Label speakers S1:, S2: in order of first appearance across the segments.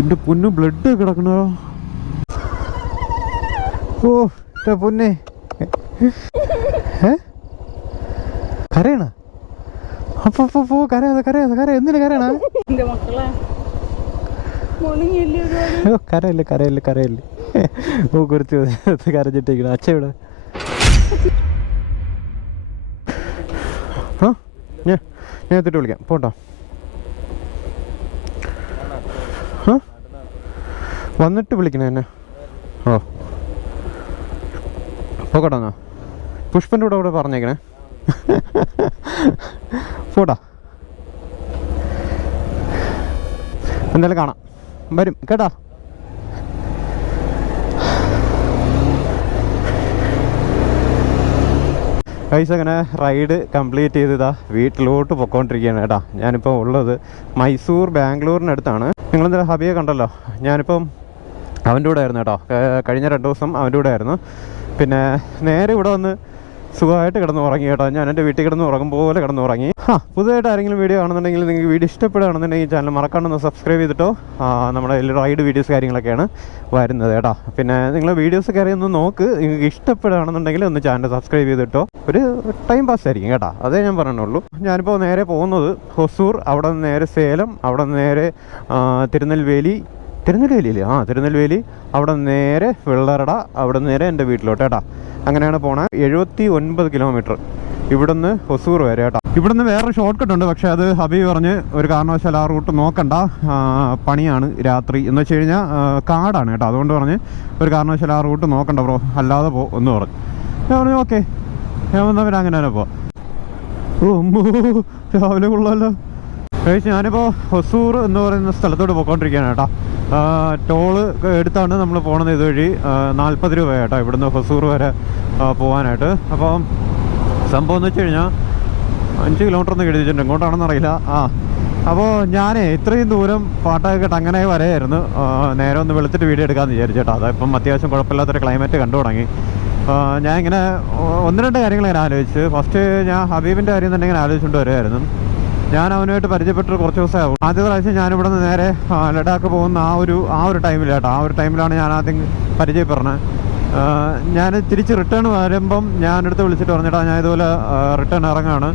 S1: എന്റെ പൊന്നു ബ്ലഡ് കിടക്കണോ ഓ പൊന്നെ. കരയണ? അപ്പൊ കരയാതെ കരയാതെ കര എന്തിനു കരയണ?
S2: കരയല്ലേ കരയല്ലേ കരയല്ലേ ഒരുപാട്?
S1: അയ്യോ കരയില്ല കരയില്ല കരയില്ല. ഓ കുറച്ച് കരഞ്ഞിട്ടേക്കണ അച്ഛ ഇവിടെ ആ ഞാൻ ഞാൻ എത്തിട്ട് വിളിക്കാം. പോട്ടോ വന്നിട്ട് വിളിക്കണേ എന്നെ. ഓ. പോകട്ടെ എന്നാ പുഷ്പന്റെ കൂടെ കൂടെ പറഞ്ഞേക്കണേ. പോട്ടാ എന്തായാലും കാണാം. വരും. കേട്ടാ. കൈസ് അങ്ങനെ റൈഡ് കംപ്ലീറ്റ് ചെയ്തതാ വീട്ടിലോട്ട് പൊക്കോണ്ടിരിക്കുകയാണ് കേട്ടോ. ഞാനിപ്പോൾ ഉള്ളത് മൈസൂർ ബാംഗ്ലൂരിനടുത്താണ്. നിങ്ങളെന്തായാലും ഹബിയെ കണ്ടല്ലോ? ഞാനിപ്പം അവന്റെ കൂടെ ആയിരുന്നു കേട്ടോ. കഴിഞ്ഞ രണ്ട് ദിവസം അവന്റെ കൂടെ ആയിരുന്നു. പിന്നെ നേരെ ഇവിടെ വന്ന് സുഖമായിട്ട് കിടന്ന് ഉറങ്ങി കേട്ടോ. ഞാൻ എന്റെ വീട്ടിൽ കിടന്ന് ഉറങ്ങും പോലെ കിടന്ന് ഉറങ്ങി. ആ പുതുതായിട്ട് ആരെങ്കിലും വീഡിയോ കാണുന്നുണ്ടെങ്കിൽ നിങ്ങൾക്ക് വീഡിയോ ഇഷ്ടപ്പെടുകയാണെന്നുണ്ടെങ്കിൽ ചാനൽ മറക്കാണ്ടൊന്ന് സബ്സ്ക്രൈബ് ചെയ്തിട്ടോ. നമ്മുടെ റൈഡ് വീഡിയോസ് കാര്യങ്ങളൊക്കെയാണ് വരുന്നത് കേട്ടോ. പിന്നെ നിങ്ങൾ വീഡിയോസ് കയറി ഒന്ന് നോക്ക്. നിങ്ങൾക്ക് ഇഷ്ടപ്പെടുകയാണെന്നുണ്ടെങ്കിൽ ഒന്ന് ചാനൽ സബ്സ്ക്രൈബ് ചെയ്തിട്ടോ. ഒരു ടൈം പാസ് ആയിരിക്കും കേട്ടോ. അതേ ഞാൻ പറഞ്ഞുള്ളൂ. ഞാനിപ്പോൾ നേരെ പോകുന്നത് ഹൊസൂർ അവിടെ നിന്ന് നേരെ സേലം അവിടെ നിന്ന് നേരെ തിരുനെൽവേലി തിരുനെൽവേലിയില്ലേ ആ തിരുനെൽവേലി അവിടെ നേരെ വെള്ളറട അവിടെ നേരെ എന്റെ വീട്ടിലോട്ട് കേട്ടാ. അങ്ങനെയാണ് പോണത് എഴുപത്തി ഒൻപത് കിലോമീറ്റർ. ഇവിടുന്ന് ഹൊസൂർ വരെ കേട്ടോ. ഇവിടുന്ന് വേറെ ഷോർട്ട് കട്ട് ഉണ്ട്. പക്ഷേ അത് ഹബി പറഞ്ഞ് ഒരു കാരണവശാൽ ആ റൂട്ട് നോക്കണ്ട. പണിയാണ് രാത്രി. എന്ന് വെച്ച് കഴിഞ്ഞാൽ കാടാണ് കേട്ടോ. അതുകൊണ്ട് പറഞ്ഞ് ഒരു കാരണവശാൽ ആ റൂട്ട് നോക്കണ്ട ബ്രോ അല്ലാതെ പോ എന്ന് പറഞ്ഞു. ഞാൻ പറഞ്ഞു ഓക്കെ. ഞാൻ വന്നാൽ പിന്നെ അങ്ങനെ പോവാം. ഓ രാവിലെ കൊള്ളാമല്ലോ കഴിച്ച് ഞാനിപ്പോൾ ഹൊസൂർ എന്ന് പറയുന്ന സ്ഥലത്തോട്ട് പോയിക്കൊണ്ടിരിക്കുകയാണ് കേട്ടോ. ടോൾ എടുത്താണ് നമ്മൾ പോകുന്നത് ഇതുവഴി. നാൽപ്പത് രൂപ കേട്ടോ ഇവിടുന്ന് ഹൊസൂർ വരെ പോകാനായിട്ട് അപ്പം സംഭവം എന്ന് വെച്ച് കഴിഞ്ഞാൽ അഞ്ച് കിലോമീറ്റർ ഒന്ന് എഴുതിയിട്ടുണ്ട് എങ്ങോട്ടാണെന്ന് അറിയില്ല. ആ അപ്പോൾ ഞാൻ ഇത്രയും ദൂരം പാട്ടൊക്കെ കേട്ട് അങ്ങനെ വരെയായിരുന്നു. നേരെ ഒന്ന് വെളുത്തിട്ട് വീഡിയോ എടുക്കാമെന്ന് വിചാരിച്ചേട്ടോ അതിപ്പം അത്യാവശ്യം കുഴപ്പമില്ലാത്തൊരു ക്ലൈമറ്റ് കണ്ടു തുടങ്ങി. ഞാൻ ഇങ്ങനെ ഒന്ന് രണ്ട് കാര്യങ്ങൾ ഇങ്ങനെ ആലോചിച്ച്. ഫസ്റ്റ് ഞാൻ ഹബീബിന്റെ കാര്യം തന്നെ ഇങ്ങനെ ആലോചിച്ചുകൊണ്ട് വരുമായിരുന്നു ഞാൻ അവനുമായിട്ട് പരിചയപ്പെട്ടിട്ട് കുറച്ച് ദിവസമാവും ആദ്യ പ്രാവശ്യം ഞാൻ ഇവിടെ നിന്ന് നേരെ ലഡാക്ക് പോകുന്ന ആ ഒരു ആ ഒരു ടൈമിൽ കേട്ടോ ആ ഒരു ടൈമിലാണ് ഞാൻ ആദ്യം പരിചയപ്പെടുന്നത് ഞാൻ തിരിച്ച് റിട്ടേൺ വരുമ്പം ഞാൻ അടുത്ത് വിളിച്ചിട്ട് പറഞ്ഞിട്ടാ ഞാൻ ഇതുപോലെ റിട്ടേൺ ഇറങ്ങാണ്.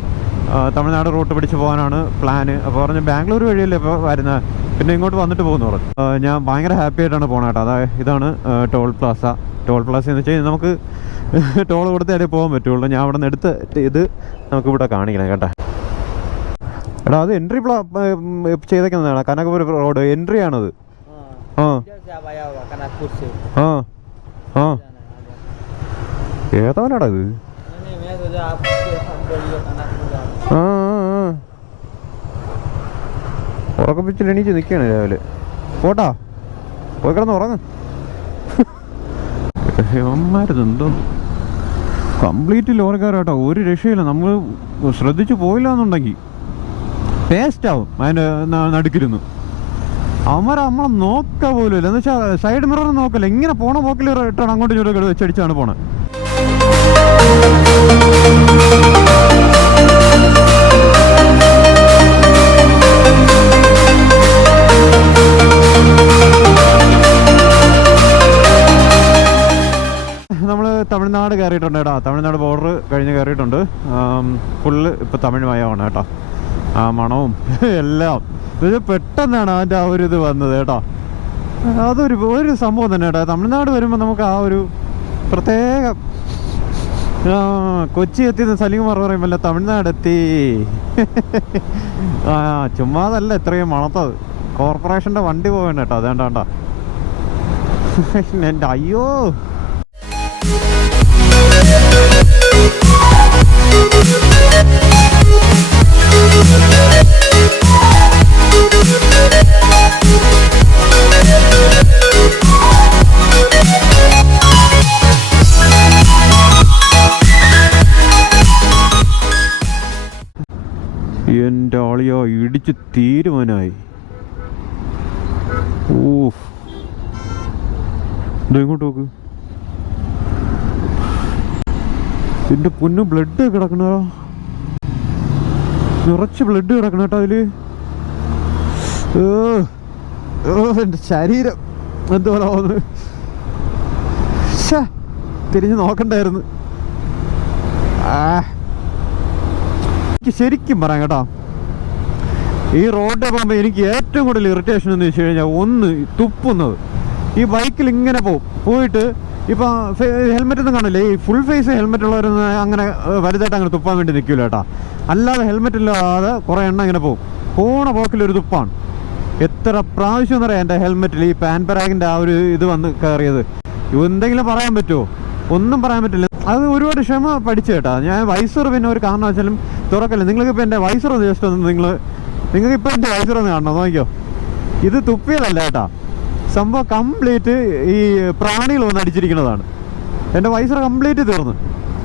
S1: തമിഴ്നാട് റൂട്ട് പിടിച്ച് പോകാനാണ് പ്ലാന് അപ്പോൾ പറഞ്ഞ് ബാംഗ്ലൂർ വഴിയല്ലേ ഇപ്പോൾ വരുന്നത് പിന്നെ ഇങ്ങോട്ട് വന്നിട്ട് പോകുന്നു പറഞ്ഞു. ഞാൻ ഭയങ്കര ഹാപ്പി ആയിട്ടാണ് പോണേട്ടോ അതായത് ഇതാണ് ടോൾ പ്ലാസ ടോൾ പ്ലാസ എന്ന് വെച്ച് നമുക്ക് ടോൾ കൊടുത്തേ പോകാൻ പറ്റുള്ളൂ. ഞാൻ അവിടെ നിന്ന് എടുത്ത് ഇത് നമുക്കിവിടെ കാണിക്കണം കേട്ടോ. എടാ അത് എൻട്രി ചെയ്തേക്കുന്നതാണ്. കനകപുരം റോഡ് എൻട്രി ആണത്. ആ. ആ. ഇത്? ആ. ഉറക്കപ്പിച്ചിൽ എണീച്ച് നിൽക്കുകയാണ് രാവിലെ. പോട്ടാ. പോയി കിടന്ന് ഉറങ്ങ. എന്തോ കംപ്ലീറ്റ് ലോറിക്കാരാട്ടോ. ഒരു രക്ഷയില്ല. നമ്മൾ ശ്രദ്ധിച്ചു പോയില്ല എന്നുണ്ടെങ്കിൽ വേസ്റ്റ് ആവും. അതിന്റെ നടുക്കിരുന്നു. അവന്മാർ നമ്മളെ നോക്ക പോലും എന്ന് വെച്ചാൽ സൈഡ് മിറർ നോക്കില്ല. ഇങ്ങനെ പോണ പോക്കിൽ ഇട്ടാണ് അങ്ങോട്ടും ഇങ്ങോട്ടും വെച്ചടിച്ചാണ് പോണത് തമിഴ്നാട് കയറിയിട്ടുണ്ട് കേട്ടോ തമിഴ്നാട് ബോർഡർ കഴിഞ്ഞ് കയറിയിട്ടുണ്ട്. ഫുള്ള് ഇപ്പോൾ തമിഴ്മയമാണ് കേട്ടോ. ആ മണവും എല്ലാം. പെട്ടെന്നാണ് അതിന്റെ ആ ഒരു ഇത് വന്നത് കേട്ടോ. അതൊരു ഒരു സംഭവം തന്നെ കേട്ടോ. തമിഴ്നാട് വരുമ്പോൾ നമുക്ക് ആ ഒരു പ്രത്യേക കൊച്ചി എത്തി സലീകുമാർ പറയുമ്പോൾ തമിഴ്നാട് എത്തി? ആ ചുമ്മാതല്ല ഇത്രയും മണത്തത്. കോർപ്പറേഷന്റെ വണ്ടി പോകണ്ട കേട്ടോ. അതേണ്ട വേണ്ട. എന്റെ അയ്യോ. എന്റെ ആളിയാ ഇടിച്ച് തീരുവാനായി. ഓഫ് ഇങ്ങോട്ട് നോക്ക്. എന്റെ പൊന്നു ബ്ലഡ് കിടക്കണ നിറച്ച് ബ്ലഡ് കിടക്കണം കേട്ടോ അതിൽ. എന്റെ ശരീരം എന്തുപോലെ തിരിഞ്ഞു നോക്കണ്ടായിരുന്നു. എനിക്ക് ശരിക്കും പറയാം കേട്ടോ. ഈ റോഡിൽ പോകുമ്പോൾ എനിക്ക് ഏറ്റവും കൂടുതൽ ഇറിറ്റേഷൻ എന്ന് വെച്ച് കഴിഞ്ഞാൽ ഒന്ന് തുപ്പുന്നത്. ഈ ബൈക്കിൽ ഇങ്ങനെ പോകും പോയിട്ട് ഇപ്പം ഹെൽമെറ്റ് ഒന്നും കാണില്ലേ? ഈ ഫുൾ ഫേസ് ഹെൽമെറ്റ് ഉള്ളവരൊന്നും അങ്ങനെ വലുതായിട്ട് അങ്ങനെ തുപ്പാൻ വേണ്ടി നിൽക്കില്ല കേട്ടോ. അല്ലാതെ ഹെൽമെറ്റ് ഇല്ലാതെ കുറേ എണ്ണം ഇങ്ങനെ പോകും പോണ പോക്കിലൊരു തുപ്പാണ്. എത്ര പ്രാവശ്യം എന്നറിയാം എന്റെ ഹെൽമെറ്റിൽ ഈ പാൻ പരാഗിന്റെ ആ ഒരു ഇത് വന്ന് കയറിയത്. എന്തെങ്കിലും പറയാൻ പറ്റുമോ? ഒന്നും പറയാൻ പറ്റില്ല. അത് ഒരുപാട് ക്ഷമ പഠിച്ചു കേട്ടാ. ഞാൻ വൈസർ പിന്നെ ഒരു കാരണവശാലും തുറക്കല്ല. നിങ്ങൾക്ക് ഇപ്പം എന്റെ വൈസർ ജസ്റ്റ് ഒന്ന് നിങ്ങൾ നിങ്ങൾക്ക് ഇപ്പം എന്റെ വൈസർ ഒന്ന് കാണണം. നോക്കിയോ ഇത് തുപ്പിയതല്ല കേട്ടാ. സംഭവം കംപ്ലീറ്റ് ഈ പ്രാണികൾ വന്ന് അടിച്ചിരിക്കുന്നതാണ്. എന്റെ വൈസർ കംപ്ലീറ്റ് തീർന്നു.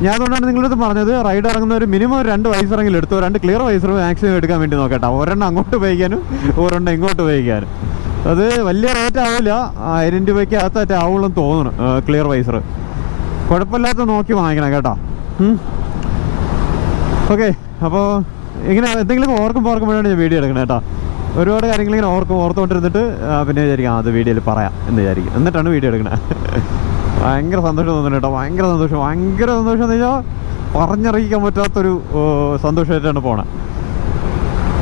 S1: ഞാൻ അതുകൊണ്ടാണ് നിങ്ങളടുത്ത് പറഞ്ഞത് റൈഡ് ഇറങ്ങുന്ന ഒരു മിനിമം ഒരു രണ്ട് വയസ്സിറങ്ങിൽ എടുത്തോ രണ്ട് ക്ലിയർ വൈസർ മാക്സിമം എടുക്കാൻ വേണ്ടി നോക്കട്ടെ. ഒരെണ്ണം അങ്ങോട്ട് ഉപയോഗിക്കാനും ഒരെണ്ണം ഇങ്ങോട്ട് ഉപയോഗിക്കാനും. അത് വലിയ റേറ്റ് ആവില്ല ആയിരം രൂപയ്ക്ക് അകത്തായിട്ട് ആവുള്ളൂ തോന്നുന്നു ക്ലിയർ വൈസർ കുഴപ്പമില്ലാത്ത നോക്കി വാങ്ങിക്കണം കേട്ടോ. ഓക്കെ അപ്പോൾ ഇങ്ങനെ എന്തെങ്കിലും ഓർക്കുമ്പോൾ ഓർക്കുമ്പോഴാണ് ഞാൻ വീഡിയോ എടുക്കണേ കേട്ടോ. ഒരുപാട് കാര്യങ്ങൾ ഇങ്ങനെ ഓർക്കും ഓർത്തുകൊണ്ടിരുന്നിട്ട് പിന്നെ വിചാരിക്കും അത് വീഡിയോയിൽ പറയാം എന്ന് വിചാരിക്കും. എന്നിട്ടാണ് വീഡിയോ എടുക്കുന്നത് ഭയങ്കര സന്തോഷം തോന്നുന്നു കേട്ടോ. ഭയങ്കര സന്തോഷം. ഭയങ്കര സന്തോഷം എന്ന് വെച്ചാൽ പറഞ്ഞറിയിക്കാൻ പറ്റാത്തൊരു സന്തോഷമായിട്ടാണ് പോണേ.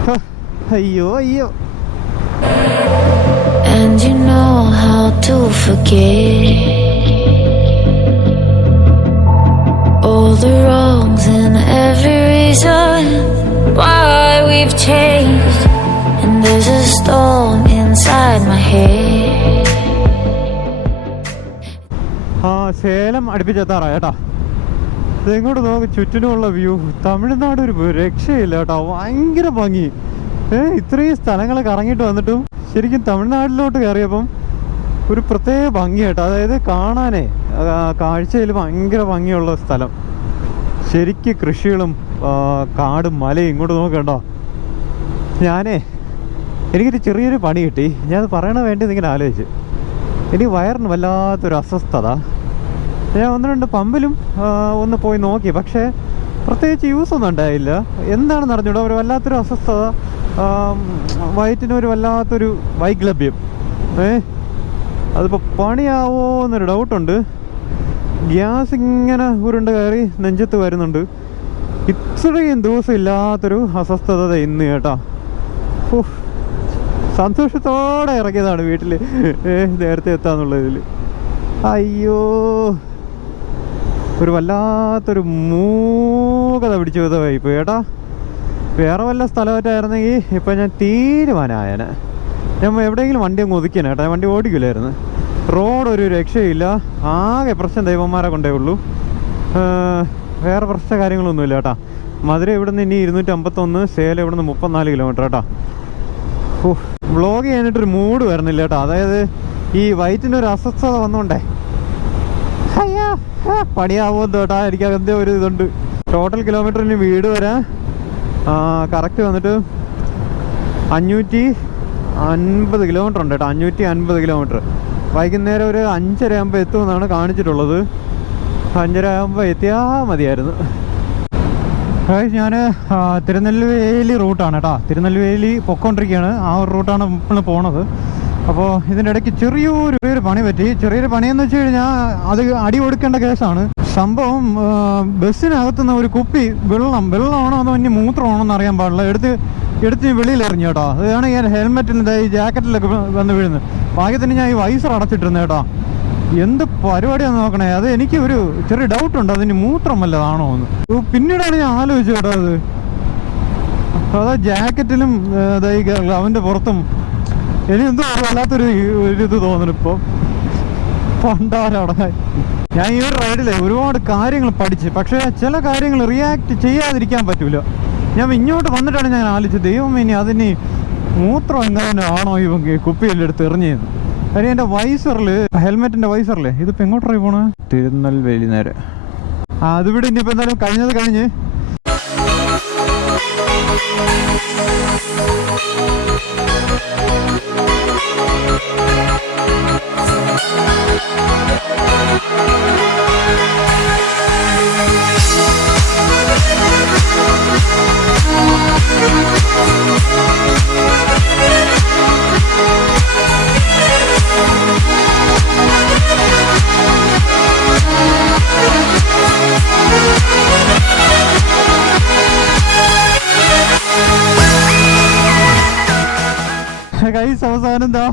S1: ഹ, അയ്യോ അയ്യോ.
S3: And you know how to forget all the wrongs and every reason why we've changed. And there's a storm inside my head.
S1: ആ സേലം അടുപ്പിച്ചെത്താറാ കേട്ടാ. ഇങ്ങോട്ട് നോക്ക് ചുറ്റിനുമുള്ള വ്യൂ തമിഴ്നാട് ഒരു രക്ഷയില്ല കേട്ടോ. ഭയങ്കര ഭംഗി. ഏ ഇത്രയും സ്ഥലങ്ങൾ കറങ്ങിയിട്ട് വന്നിട്ടും ശരിക്കും തമിഴ്നാട്ടിലോട്ട് കയറിയപ്പം ഒരു പ്രത്യേക ഭംഗി കേട്ടോ. അതായത് കാണാനേ കാഴ്ചയിൽ ഭയങ്കര ഭംഗിയുള്ള സ്ഥലം. ശരിക്കും കൃഷികളും കാടും മലയും ഇങ്ങോട്ട് നോക്കണ്ടോ ഞാനേ എനിക്കൊരു ചെറിയൊരു പണി കിട്ടി. ഞാനത് പറയണ വേണ്ടി ഇങ്ങനെ ആലോചിച്ച്. എനിക്ക് വയറിന് വല്ലാത്തൊരു അസ്വസ്ഥത. ഞാൻ ഒന്ന് രണ്ട് പമ്പിലും ഒന്ന് പോയി നോക്കി. പക്ഷേ പ്രത്യേകിച്ച് യൂസ് ഒന്നും ഉണ്ടായില്ല. എന്താണെന്ന് അറിഞ്ഞൂടോ? ഒരു വല്ലാത്തൊരു അസ്വസ്ഥത വയറ്റിനൊരു വല്ലാത്തൊരു വൈക്ലഭ്യം ഏ? അതിപ്പോൾ പണിയാവോ എന്നൊരു ഡൗട്ടുണ്ട് ഗ്യാസ് ഇങ്ങനെ ഉരുണ്ട് കയറി നെഞ്ചത്ത് വരുന്നുണ്ട്. ഇത്രയും ദിവസം ഇല്ലാത്തൊരു അസ്വസ്ഥത ഇന്ന് കേട്ടോ. ഓ സന്തോഷത്തോടെ ഇറങ്ങിയതാണ് വീട്ടിൽ നേരത്തെ എത്താന്നുള്ളതിൽ അയ്യോ. ഒരു വല്ലാത്തൊരു മൂകത പിടിച്ചു വിധമായി ഇപ്പോൾ ഏട്ടാ. വേറെ വല്ല സ്ഥലമായിട്ടായിരുന്നെങ്കിൽ ഇപ്പം ഞാൻ തീരുമാനമായേനെ ഞാൻ എവിടെയെങ്കിലും വണ്ടി അങ്ങ് ഒതുക്കിയാണ് ഏട്ടാ. വണ്ടി ഓടിക്കില്ലായിരുന്നു റോഡ് ഒരു രക്ഷയില്ല. ആകെ പ്രശ്നം ദൈവന്മാരെ കൊണ്ടേ ഉള്ളൂ. വേറെ പ്രശ്ന കാര്യങ്ങളൊന്നുമില്ല ഏട്ടാ. മധുര ഇവിടുന്ന് ഇനി ഇരുന്നൂറ്റി അമ്പത്തൊന്ന് സേലം ഇവിടുന്ന് മുപ്പത്തിനാല് കിലോമീറ്റർ കേട്ടോ വ്ളോഗ് ചെയ്യാനായിട്ടൊരു മൂഡ് വരണില്ല കേട്ടോ. അതായത് ഈ വയറ്റിന്റെ ഒരു അസ്വസ്ഥത വന്നോണ്ടേ. പണിയാവുമോ കേട്ടാ. എനിക്ക് അങ്ങനത്തെ ഒരു ഇതുണ്ട്. ടോട്ടൽ കിലോമീറ്ററിന് വീട് വരാം കറക്റ്റ് വന്നിട്ട് അഞ്ഞൂറ്റി അൻപത് കിലോമീറ്റർ ഉണ്ട് കേട്ടോ. അഞ്ഞൂറ്റി അൻപത് കിലോമീറ്റർ വൈകുന്നേരം ഒരു അഞ്ചര ആകുമ്പോൾ എത്തുമെന്നാണ് കാണിച്ചിട്ടുള്ളത്. അഞ്ചര ആകുമ്പോൾ എത്തിയാൽ മതിയായിരുന്നു. ഞാൻ തിരുനെൽവേലി റൂട്ടാണ് കേട്ടോ. തിരുനെൽവേലി പൊക്കോണ്ടിരിക്കുകയാണ് ആ ഒരു റൂട്ടാണ് ഇപ്പോൾ പോണത്. അപ്പോൾ ഇതിന്റെ ഇടയ്ക്ക് ചെറിയൊരു ഒരു പണി പറ്റി. ചെറിയൊരു പണിയെന്ന് വെച്ച് കഴിഞ്ഞാൽ അത് അടി കൊടുക്കേണ്ട കേസാണ്. സംഭവം ബസ്സിനകത്തുനിന്ന് ഒരു കുപ്പി വെള്ളം വെള്ളമാണോ അതോ ഇനി മൂത്രമാണോ എന്ന് അറിയാൻ പാടില്ല. എടുത്ത് എടുത്ത് വെളിയിൽ എറിഞ്ഞു കേട്ടോ. അതാണ് ഞാൻ ഹെൽമെറ്റിന്റെ ഈ ജാക്കറ്റിലൊക്കെ വന്ന് വീഴുന്നത്. ഭാഗ്യത്തിന് ഞാൻ ഈ വൈസർ അടച്ചിട്ടിരുന്നു കേട്ടോ. എന്ത് പരിപാടിയാന്ന് നോക്കണേ? അത് എനിക്ക് ഒരു ചെറിയ ഡൗട്ട് ഉണ്ട്. അതിന് മൂത്രം വല്ലതാണോ എന്ന്. പിന്നീടാണ് ഞാൻ ആലോചിച്ചു കേട്ടോ അത്. അതാ ജാക്കറ്റിലും അവന്റെ പുറത്തും. ഇനി എന്തോ വല്ലാത്തൊരു ഒരു ഇത് തോന്നുന്നു ഇപ്പൊ. പണ്ടാരവിടെ. ഞാൻ ഈ ഒരു റൈഡിലെ ഒരുപാട് കാര്യങ്ങൾ പഠിച്ച്. പക്ഷേ ചില കാര്യങ്ങൾ റിയാക്ട് ചെയ്യാതിരിക്കാൻ പറ്റൂല. ഞാൻ ഇങ്ങോട്ട് വന്നിട്ടാണ് ഞാൻ ആലോചിച്ചത്. ദൈവം ഇനി അതിന് മൂത്രം എങ്ങനെ ആണോ ഇവൻ കുപ്പിയിലെടുത്ത് എറിഞ്ഞതെന്ന് അരി എന്റെ വൈസറിൽ ഹെൽമെറ്റിന്റെ വൈസറിൽ ഇതിപ്പോ എങ്ങോട്ടായി പോണ? തിരുനെൽവേലി നേരെ. ആ അതിവിടെ ഇനിയിപ്പോ എന്തായാലും കഴിഞ്ഞത് കഴിഞ്ഞ്. കൈസ് അവസാനം എന്താ?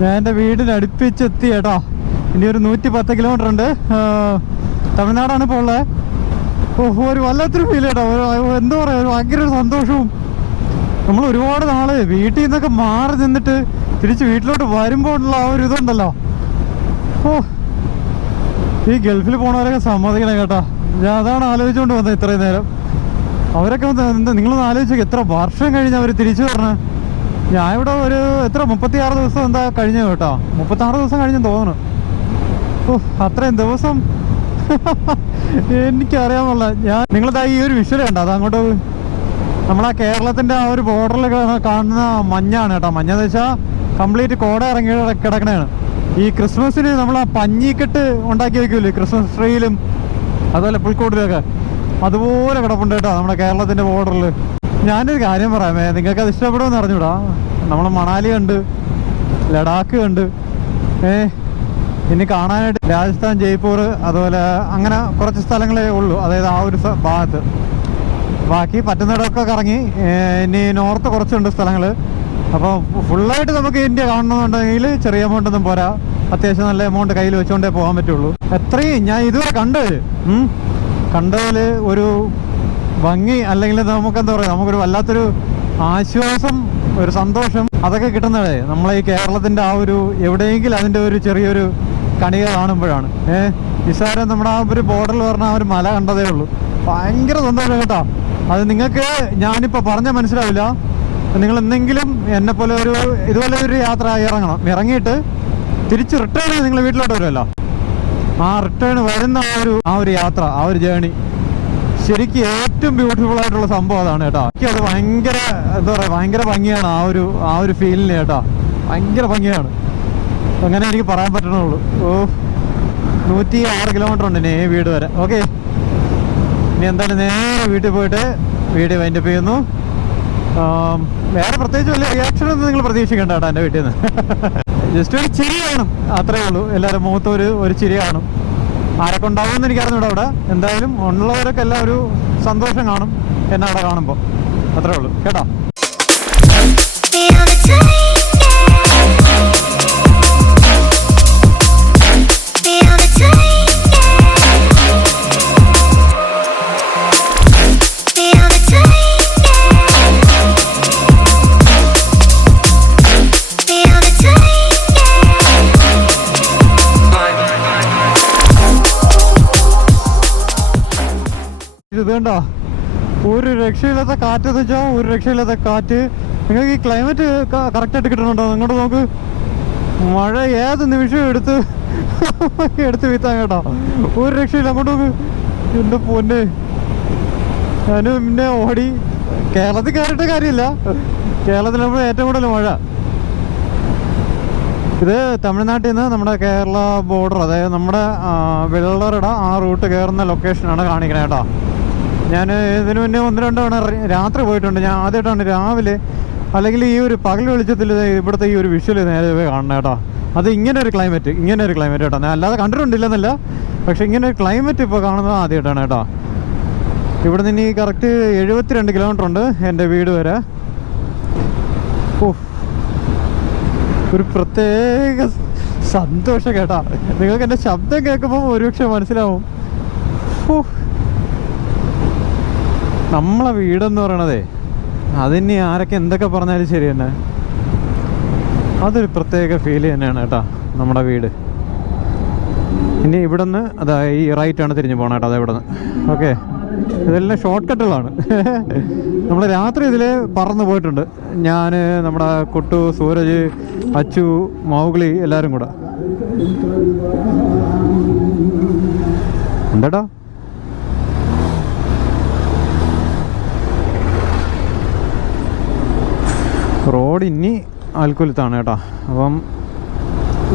S1: ഞാൻ എന്റെ വീടിനടുപ്പിച്ചെത്തി കേട്ടോ. ഇനി ഒരു നൂറ്റി പത്ത് കിലോമീറ്റർ ഉണ്ട് തമിഴ്നാടാണ് ഇപ്പോൾ ഉള്ളത് ഓഹോ ഒരു വല്ലാത്തൊരു ഫീൽ കേട്ടോ. എന്താ പറയുക ഒരു ഭയങ്കര ഒരു സന്തോഷവും. നമ്മൾ ഒരുപാട് നാൾ വീട്ടിൽ നിന്നൊക്കെ മാറി നിന്നിട്ട് തിരിച്ച് വീട്ടിലോട്ട് വരുമ്പോഴുള്ള ആ ഒരു ഇതുണ്ടല്ലോ. ഓ ഈ ഗൾഫിൽ പോണവരൊക്കെ സമ്മതിക്കണം കേട്ടോ. ഞാൻ അതാണ് ആലോചിച്ചുകൊണ്ട് വന്നത് ഇത്രയും നേരം. അവരൊക്കെ നിങ്ങളൊന്ന് ആലോചിച്ചു എത്ര വർഷം കഴിഞ്ഞ് അവർ തിരിച്ചു പറഞ്ഞ ഞാൻ ഇവിടെ ഒരു എത്ര മുപ്പത്തിയാറ് ദിവസം എന്താ കഴിഞ്ഞു കേട്ടോ. മുപ്പത്താറ് ദിവസം കഴിഞ്ഞു തോന്നുന്നു. ഓ അത്രയും ദിവസം. എനിക്കറിയാമല്ല ഞാൻ നിങ്ങളിതാ ഈ ഒരു വിഷ്വൽ കണ്ടോ? അത് അങ്ങോട്ട് നമ്മളാ കേരളത്തിന്റെ ആ ഒരു ബോർഡറിൽ കാണുന്ന മഞ്ഞാണ് കേട്ടോ. മഞ്ഞ എന്ന് വെച്ചാൽ കംപ്ലീറ്റ് കോട ഇറങ്ങി കിട- കിടക്കണയാണ് ഈ ക്രിസ്മസിന് നമ്മൾ ആ പഞ്ഞിക്കെട്ട് ഉണ്ടാക്കി വെക്കൂലേ? ക്രിസ്മസ് ട്രീയിലും അതുപോലെ പുൽക്കോട്ടിലൊക്കെ അതുപോലെ കിടപ്പുണ്ട് കേട്ടോ നമ്മുടെ കേരളത്തിന്റെ ബോർഡറിൽ ഞാനൊരു കാര്യം പറയാമേ നിങ്ങൾക്ക് അത് ഇഷ്ടപ്പെടുമെന്ന് അറിഞ്ഞൂടാ. നമ്മൾ മണാലി കണ്ട് ലഡാക്ക് കണ്ട് ഏ ഇനി കാണാനായിട്ട് രാജസ്ഥാൻ ജയ്പൂർ അതുപോലെ അങ്ങനെ കുറച്ച് സ്ഥലങ്ങളേ ഉള്ളൂ. അതായത് ആ ഒരു ഭാഗത്ത്. ബാക്കി പറ്റുന്നിടമൊക്കെ കറങ്ങി ഇനി നോർത്ത് കുറച്ചുണ്ട് സ്ഥലങ്ങൾ അപ്പോൾ ഫുള്ളായിട്ട് നമുക്ക് ഇന്ത്യ കാണണമെന്നുണ്ടെങ്കിൽ ചെറിയ എമൗണ്ട് ഒന്നും പോരാ. അത്യാവശ്യം നല്ല എമൗണ്ട് കയ്യിൽ വെച്ചുകൊണ്ടേ പോകാൻ പറ്റുള്ളൂ. എത്രയും ഞാൻ ഇതുവരെ കണ്ടത്. കണ്ടതിൽ ഒരു ഭംഗി അല്ലെങ്കിൽ നമുക്ക് എന്താ പറയുക നമുക്കൊരു വല്ലാത്തൊരു ആശ്വാസം ഒരു സന്തോഷം അതൊക്കെ കിട്ടുന്നതേ. നമ്മളെ ഈ കേരളത്തിന്റെ ആ ഒരു എവിടെയെങ്കിലും അതിന്റെ ഒരു ചെറിയൊരു കണിക കാണുമ്പോഴാണ്. ഏഹ് നിസ്സാരം നമ്മുടെ ആ ഒരു ബോർഡറിൽ പറഞ്ഞ ആ ഒരു മല കണ്ടതേ ഉള്ളൂ. ഭയങ്കര സന്തോഷം കേട്ടോ. അത് നിങ്ങൾക്ക് ഞാനിപ്പോൾ പറഞ്ഞാൽ മനസ്സിലാവില്ല. നിങ്ങൾ എന്തെങ്കിലും എന്നെ പോലെ ഒരു ഇതുപോലെ ഒരു യാത്ര ഇറങ്ങണം. ഇറങ്ങിയിട്ട് തിരിച്ച് റിട്ടേൺ നിങ്ങൾ വീട്ടിലോട്ട് വരുമല്ലോ. ആ റിട്ടേൺ വരുന്ന ആ ഒരു ആ ഒരു യാത്ര ആ ഒരു ജേണി ശരിക്കും ഏറ്റവും ബ്യൂട്ടിഫുൾ ആയിട്ടുള്ള സംഭവം അതാണ് കേട്ടോ. എനിക്ക് അത് ഭയങ്കര എന്താ പറയുക ഭയങ്കര ഭംഗിയാണ് ആ ഒരു ആ ഒരു ഫീലിന് കേട്ടോ. ഭയങ്കര ഭംഗിയാണ്. അങ്ങനെ എനിക്ക് പറയാൻ പറ്റണുള്ളൂ. ഓ നൂറ്റി ആറ് കിലോമീറ്റർ ഉണ്ട് ഇനി വീട് വരെ. ഓക്കെ ഇനി എന്തായാലും നേരെ വീട്ടിൽ പോയിട്ട് വീഡിയോ വൈൻഡപ്പ് ചെയ്യുന്നു. വേറെ പ്രത്യേകിച്ച് വലിയ റിയാക്ഷൻ ഒന്നും നിങ്ങൾ പ്രതീക്ഷിക്കണ്ട കേട്ടോ എന്റെ വീട്ടിൽ നിന്ന്. ജസ്റ്റ് ഒരു ചിരി കാണും അത്രേ ഉള്ളൂ. എല്ലാവരും മുഖത്ത് ഒരു ഒരു ചിരി കാണും. ആരൊക്കെ ഉണ്ടാവുമെന്ന് എനിക്കറിഞ്ഞൂടെ അവിടെ. എന്തായാലും ഉള്ളവരൊക്കെ എല്ലാം ഒരു സന്തോഷം കാണും എന്നെ അവിടെ കാണുമ്പോൾ. അത്രേ ഉള്ളൂ. കേട്ടോ? ഇത് കണ്ടോ ഒരു രക്ഷയില്ലാത്ത കാറ്റ് എന്ന് വെച്ചാൽ ഒരു രക്ഷയില്ലാത്ത കാറ്റ്. നിങ്ങൾക്ക് ഈ ക്ലൈമറ്റ് കറക്റ്റ് ആയിട്ട് കിട്ടണുണ്ടോ? നിങ്ങോട്ട് നോക്ക്. മഴ ഏത് നിമിഷം എടുത്ത് എടുത്ത് വീത്താൻ കേട്ടോ. ഒരു രക്ഷയില്ല. അങ്ങോട്ട് നോക്ക്. എന്റെ പൊന്നെ. ഞാൻ പിന്നെ ഓടി. കേരളത്തിൽ കയറിയിട്ട് കാര്യമില്ല. കേരളത്തിൽ നമ്മൾ ഏറ്റവും കൂടുതൽ മഴ. ഇത് തമിഴ്നാട്ടിൽ നിന്ന് നമ്മുടെ കേരള ബോർഡർ അതായത് നമ്മുടെ വെള്ളറട ആ റൂട്ട് കയറുന്ന ലൊക്കേഷനാണ് കാണിക്കണേ കേട്ടോ. ഞാൻ ഇതിനു മുന്നേ ഒന്ന് രണ്ട് തവണ രാത്രി പോയിട്ടുണ്ട്. ഞാൻ ആദ്യമായിട്ടാണ് രാവിലെ അല്ലെങ്കിൽ ഈ ഒരു പകൽ വെളിച്ചത്തിൽ ഇവിടുത്തെ ഈ ഒരു വിഷ്വൽ നേരെ കാണണം കേട്ടോ. അത് ഇങ്ങനെ ഒരു ക്ലൈമറ്റ് ഇങ്ങനെ ഒരു ക്ലൈമറ്റ് കേട്ടോ. ഞാൻ അല്ലാതെ കണ്ടിട്ടുണ്ടില്ലെന്നല്ല. പക്ഷെ ഇങ്ങനെ ഒരു ക്ലൈമറ്റ് ഇപ്പോൾ കാണുന്നത് ആദ്യമായിട്ടാണ് കേട്ടോ. ഇവിടെ നിന്ന് ഈ കറക്റ്റ് എഴുപത്തിരണ്ട് കിലോമീറ്റർ ഉണ്ട് എന്റെ വീട് വരെ. ഒരു പ്രത്യേക സന്തോഷം കേട്ടാ. നിങ്ങൾക്ക് എന്റെ ശബ്ദം കേൾക്കുമ്പോൾ ഒരുപക്ഷെ മനസ്സിലാവും. ഹൂ. നമ്മളെ വീടെന്ന് പറയണതേ അതിനി ആരൊക്കെ എന്തൊക്കെ പറഞ്ഞാലും ശരി തന്നെ. അതൊരു പ്രത്യേക ഫീൽ തന്നെയാണ് കേട്ടാ നമ്മുടെ വീട്. ഇനി ഇവിടെ നിന്ന് അതാ ഈ റൈറ്റ് ആണ് തിരിഞ്ഞു പോകണം കേട്ടോ അതെ ഇവിടെ നിന്ന് ഓക്കെ ഇതെല്ലാം ഷോർട്ട് കട്ടുകളാണ് നമ്മൾ രാത്രി ഇതിൽ പറന്നു പോയിട്ടുണ്ട്. ഞാൻ നമ്മുടെ കുട്ടു സൂരജ് അച്ചു മൗഗ്ലി എല്ലാവരും കൂടെ. എന്താടാ? റോഡ് ഇനി ആൽക്കുലത്താണ് കേട്ടോ. അപ്പം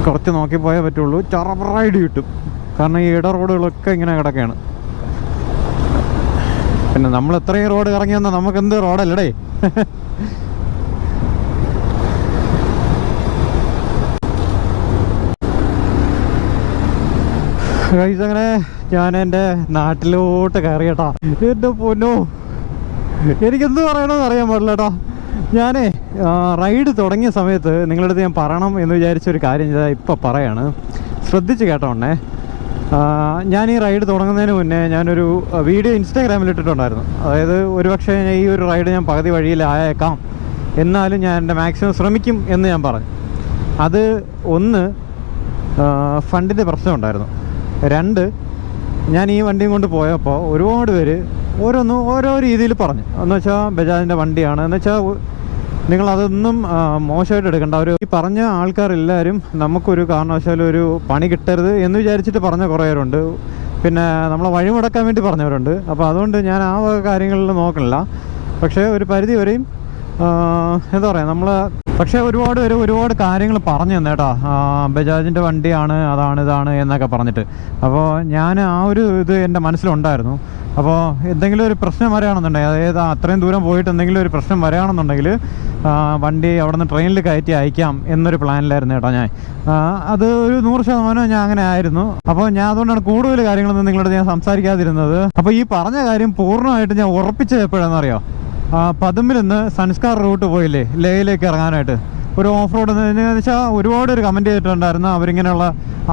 S1: കുറച്ച് നോക്കി പോയാൽ പറ്റുള്ളൂ. ചറപറായിട്ട് കിട്ടും. കാരണം ഈ ഇട റോഡുകളൊക്കെ ഇങ്ങനെ കിടക്കുകയാണ് പിന്നെ നമ്മൾ എത്രയും റോഡ് ഇറങ്ങി വന്നാൽ നമുക്ക് എന്ത് റോഡല്ലേ ഗൈസ് അങ്ങനെ ഞാൻ എന്റെ നാട്ടിലോട്ട് കയറി കേട്ടാ. എന്റെ പൊന്നോ എനിക്കെന്ത് പറയണമെന്ന് അറിയാൻ പാടില്ല കേട്ടോ. ഞാനേ റൈഡ് തുടങ്ങിയ സമയത്ത് നിങ്ങളുടെ അടുത്ത് ഞാൻ പറയണം എന്ന് വിചാരിച്ച ഒരു കാര്യം ചെയ്താൽ ഇപ്പോൾ പറയാണ്. ശ്രദ്ധിച്ച് കേട്ടോണ്ടേ ഞാൻ ഈ റൈഡ് തുടങ്ങുന്നതിന് മുന്നേ ഞാനൊരു വീഡിയോ ഇൻസ്റ്റാഗ്രാമിൽ ഇട്ടിട്ടുണ്ടായിരുന്നു. അതായത് ഒരുപക്ഷെ ഈ ഒരു റൈഡ് ഞാൻ പകുതി വഴിയിലായേക്കാം എന്നാലും ഞാൻ എന്റെ മാക്സിമം ശ്രമിക്കും എന്ന് ഞാൻ പറഞ്ഞു. അത് ഒന്ന് ഫണ്ടിന്റെ പ്രശ്നമുണ്ടായിരുന്നു രണ്ട് ഞാൻ ഈ വണ്ടിയും കൊണ്ട് പോയപ്പോൾ ഒരുപാട് പേര് ഓരോന്നും ഓരോ രീതിയിൽ പറഞ്ഞു. എന്ന് വെച്ചാൽ ബജാജിന്റെ വണ്ടിയാണ് എന്ന് വെച്ചാൽ നിങ്ങൾ അതൊന്നും മോശമായിട്ട് എടുക്കണ്ട. അവർ ഈ പറഞ്ഞ ആൾക്കാരെല്ലാവരും നമുക്കൊരു കാരണവശാലും ഒരു പണി കിട്ടരുത് എന്ന് വിചാരിച്ചിട്ട് പറഞ്ഞ കുറേ പേരുണ്ട് പിന്നെ നമ്മളെ വഴിമുടക്കാൻ വേണ്ടി പറഞ്ഞവരുണ്ട്. അപ്പോൾ അതുകൊണ്ട് ഞാൻ ആ വക കാര്യങ്ങളിൽ നോക്കണില്ല. പക്ഷേ ഒരു പരിധി വരെയും എന്താ പറയുക നമ്മൾ പക്ഷേ ഒരുപാട് പേര് ഒരുപാട് കാര്യങ്ങൾ പറഞ്ഞു തന്നേട്ടാ ബജാജിന്റെ വണ്ടിയാണ് അതാണ് ഇതാണ് എന്നൊക്കെ പറഞ്ഞിട്ട്. അപ്പോൾ ഞാൻ ആ ഒരു ഇത് എന്റെ മനസ്സിലുണ്ടായിരുന്നു. അപ്പോൾ എന്തെങ്കിലും ഒരു പ്രശ്നം വരികയാണെന്നുണ്ടെങ്കിൽ അതായത് അത്രയും ദൂരം പോയിട്ട് എന്തെങ്കിലും ഒരു പ്രശ്നം വരികയാണെന്നുണ്ടെങ്കിൽ വണ്ടി അവിടെ നിന്ന് ട്രെയിനിൽ കയറ്റി അയക്കാം എന്നൊരു പ്ലാനിലായിരുന്നു കേട്ടോ ഞാൻ. അത് ഒരു നൂറ് ശതമാനം ഞാൻ അങ്ങനെ ആയിരുന്നു. അപ്പോൾ ഞാൻ അതുകൊണ്ടാണ് കൂടുതൽ കാര്യങ്ങളൊന്നും നിങ്ങളോട് ഞാൻ സംസാരിക്കാതിരുന്നത്. അപ്പോൾ ഈ പറഞ്ഞ കാര്യം പൂർണമായിട്ട് ഞാൻ ഉറപ്പിച്ചത് എപ്പോഴാണെന്നറിയോ? പതുമ്പിൽ നിന്ന് സൺസ്കാർ റൂട്ട് പോയില്ലേ ലേയിലേക്ക് ഇറങ്ങാനായിട്ട്? ഒരു ഓഫ് റോഡ് എന്ന് വെച്ചാൽ ഒരുപാട് ഒരു കമന്റ് ചെയ്തിട്ടുണ്ടായിരുന്നു. അവരിങ്ങനെയുള്ള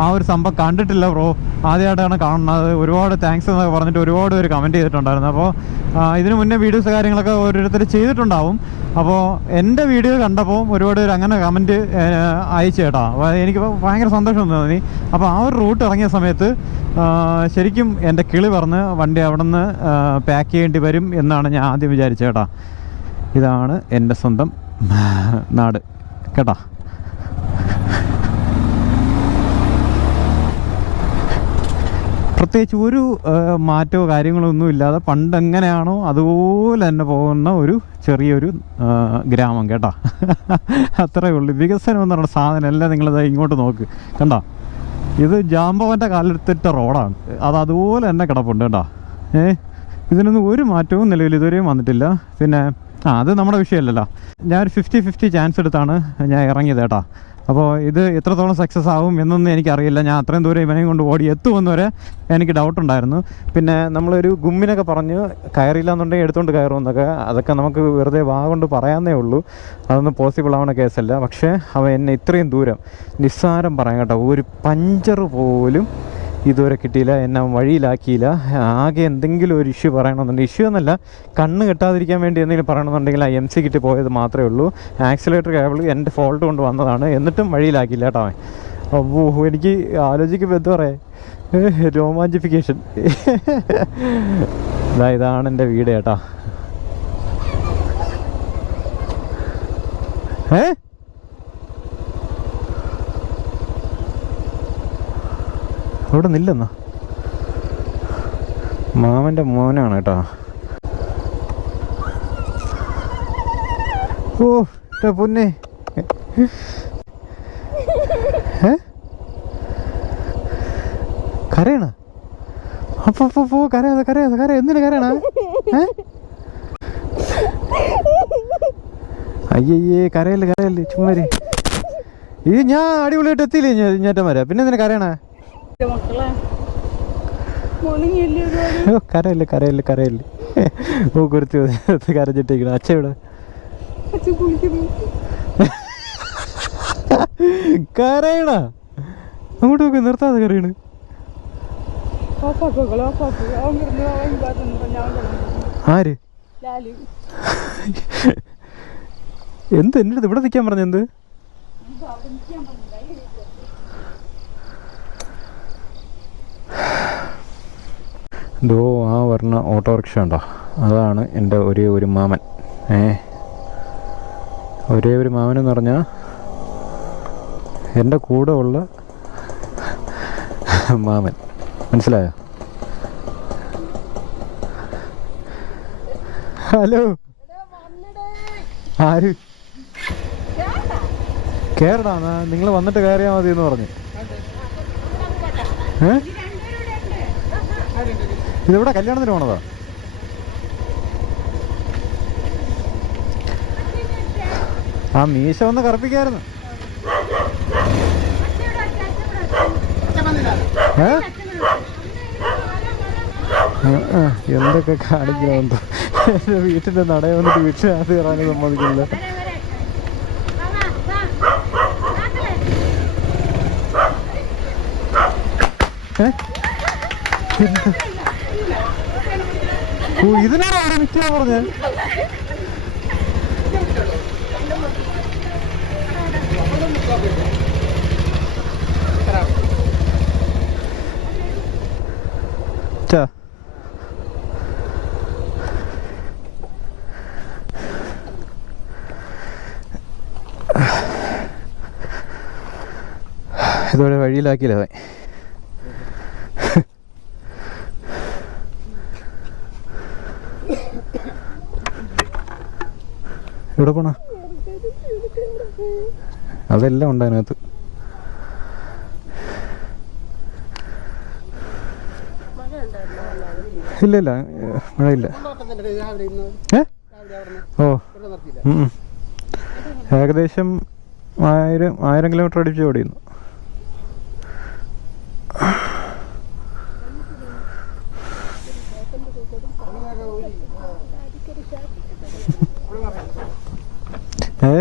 S1: ആ ഒരു സംഭവം കണ്ടിട്ടില്ല ബ്രോ ആദ്യമായിട്ടാണ് കാണുന്നത്. ഒരുപാട് താങ്ക്സ് എന്നൊക്കെ പറഞ്ഞിട്ട് ഒരുപാട് പേര് കമന്റ് ചെയ്തിട്ടുണ്ടായിരുന്നു അപ്പോൾ ഇതിന് മുന്നേ വീഡിയോസ് കാര്യങ്ങളൊക്കെ ഓരോരുത്തർ ചെയ്തിട്ടുണ്ടാവും. അപ്പോൾ എന്റെ വീഡിയോ കണ്ടപ്പോൾ ഒരുപാട് പേര് അങ്ങനെ കമന്റ് അയച്ചു കേട്ടോ. അപ്പോൾ എനിക്ക് ഭയങ്കര സന്തോഷം തോന്നി. അപ്പോൾ ആ ഒരു റൂട്ട് ഇറങ്ങിയ സമയത്ത് ശരിക്കും എന്റെ കിളി പറഞ്ഞ് വണ്ടി അവിടെ നിന്ന് പാക്ക് ചെയ്യേണ്ടി വരും എന്നാണ് ഞാൻ ആദ്യം വിചാരിച്ചേട്ടാ ഇതാണ് എന്റെ സ്വന്തം നാട്. കേട്ടോ. പ്രത്യേകിച്ച് ഒരു മാറ്റമോ കാര്യങ്ങളോ ഒന്നും ഇല്ലാതെ പണ്ട് എങ്ങനെയാണോ അതുപോലെ തന്നെ പോകുന്ന ഒരു ചെറിയൊരു ഗ്രാമം കേട്ടോ. അത്രയേ ഉള്ളൂ. വികസനം എന്ന് പറയുന്ന സാധനം എല്ലാം നിങ്ങളിത് ഇങ്ങോട്ട് നോക്ക്. കണ്ടോ? ഇത് ജാമ്പവന്റെ കാലെടുത്തിട്ട റോഡാണ്. അത് അതുപോലെ തന്നെ കിടപ്പുണ്ട് കേട്ടോ. ഏ ഇതിനൊന്നും ഒരു മാറ്റവും നിലവിൽ ഇതുവരെയും വന്നിട്ടില്ല. പിന്നെ ആ അത് നമ്മുടെ വിഷയമല്ലല്ലോ. ഞാൻ ഒരു ഫിഫ്റ്റി ഫിഫ്റ്റി ചാൻസ് എടുത്താണ് ഞാൻ ഇറങ്ങിയത് കേട്ടോ. അപ്പോൾ ഇത് എത്രത്തോളം സക്സസ് ആവും എന്നൊന്നും എനിക്കറിയില്ല. ഞാൻ അത്രയും ദൂരം ഇവനെയും കൊണ്ട് ഓടി എത്തുമെന്ന് വരെ എനിക്ക് ഡൗട്ട് ഉണ്ടായിരുന്നു. പിന്നെ നമ്മളൊരു ഗുമ്മിനൊക്കെ പറഞ്ഞ് കയറിയില്ല എന്നുണ്ടെങ്കിൽ എടുത്തുകൊണ്ട് കയറുമെന്നൊക്കെ അതൊക്കെ നമുക്ക് വെറുതെ വാ കൊണ്ട് പറയാന്നേ ഉള്ളൂ. അതൊന്നും പോസിബിൾ ആവുന്ന കേസല്ല പക്ഷേ അവൻ എന്നെ ഇത്രയും ദൂരം നിസ്സാരം പറയാം കേട്ടോ. ഒരു പഞ്ചർ പോലും ഇതുവരെ കിട്ടിയില്ല എന്നെ വഴിയിലാക്കിയില്ല. ആകെ എന്തെങ്കിലും ഒരു ഇഷ്യൂ പറയണമെന്നുണ്ടെങ്കിൽ ഇഷ്യൂ എന്നല്ല കണ്ണ് കെട്ടാതിരിക്കാൻ വേണ്ടി എന്തെങ്കിലും പറയണമെന്നുണ്ടെങ്കിൽ ആ എം സി കിട്ടി പോയത് മാത്രമേ ഉള്ളൂ. ആക്സിലേറ്റർ കേബിൾ എന്റെ ഫോൾട്ട് കൊണ്ട് വന്നതാണ്. എന്നിട്ടും വഴിയിലാക്കിയില്ല കേട്ടോ അപ്പോ എനിക്ക് ആലോചിക്കുമ്പോൾ എന്താ പറയുക രോമാഞ്ചിഫിക്കേഷൻ. ഇതാ ഇതാണ് എന്റെ വീട് കേട്ടോ. ഏ അവിടെ നില്ലെന്നാ? മാമന്റെ മോനാണ് കേട്ടോ. ഓ പൊന്നെ. ഏ? കരയണ? അപ്പൊ കരയാതെ കരയാതെ കര എന്തിനു കരയണ? ഏ? അയ്യയ്യേ കരയല്ലേ കരയല്ലേ ചുമ്മാരി ഈ ഞാൻ അടിപൊളിയായിട്ട് എത്തിയില്ലേ ഞാറ്റന്മാരെ പിന്നെ എന്തിനാ കരയണേ? കരയല്ലേ കരയില്ല കരയില്ല. ഓ കുറച്ച് കരഞ്ഞിട്ടിരിക്കണം. അച്ഛ ഇവിടെ കരയണ? അങ്ങോട്ട് നോക്ക് നിർത്താതെ കരയണ്. ആര്? എന്ത് എന്റെ അടുത്ത് ഇവിടെ നിൽക്കാൻ പറഞ്ഞ. ദോ ആ വരുന്ന ഓട്ടോറിക്ഷ ഉണ്ടോ? അതാണ് എന്റെ ഒരേ ഒരു മാമൻ. ഏ? ഒരേ ഒരു മാമൻ എന്ന് പറഞ്ഞാൽ എന്റെ കൂടെ ഉള്ള മാമൻ. മനസ്സിലായോ? ഹലോ? ആര്? കേരടാ നിങ്ങൾ വന്നിട്ട് കയറിയാൽ മതി എന്ന് പറഞ്ഞു. ഏ? ഇതിവിടെ കല്യാണത്തിന് പോണതാ? ആ മീശ ഒന്ന് കറപ്പിക്കായിരുന്നു. എന്തൊക്കെ കാണിക്കണമെന്ന് എന്റെ വീട്ടിന്റെ നടയെ വന്നിട്ട് വീട്ടിനകത്ത് കയറാനും സമ്മതിക്കില്ല. ഏ? ഇതിനാണ് അവിടെ പറഞ്ഞത് ഇതോടെ വഴിയിലാക്കിയില്ല എവിടെ പോണ? അതെല്ലാം ഉണ്ട് അതിനകത്ത്. ഇല്ല ഇല്ല മഴയില്ല. ഏ? ഓ. ഏകദേശം ആയിരം ആയിരം കിലോമീറ്റർ അടിച്ച് ഓടിയുന്നു ഏ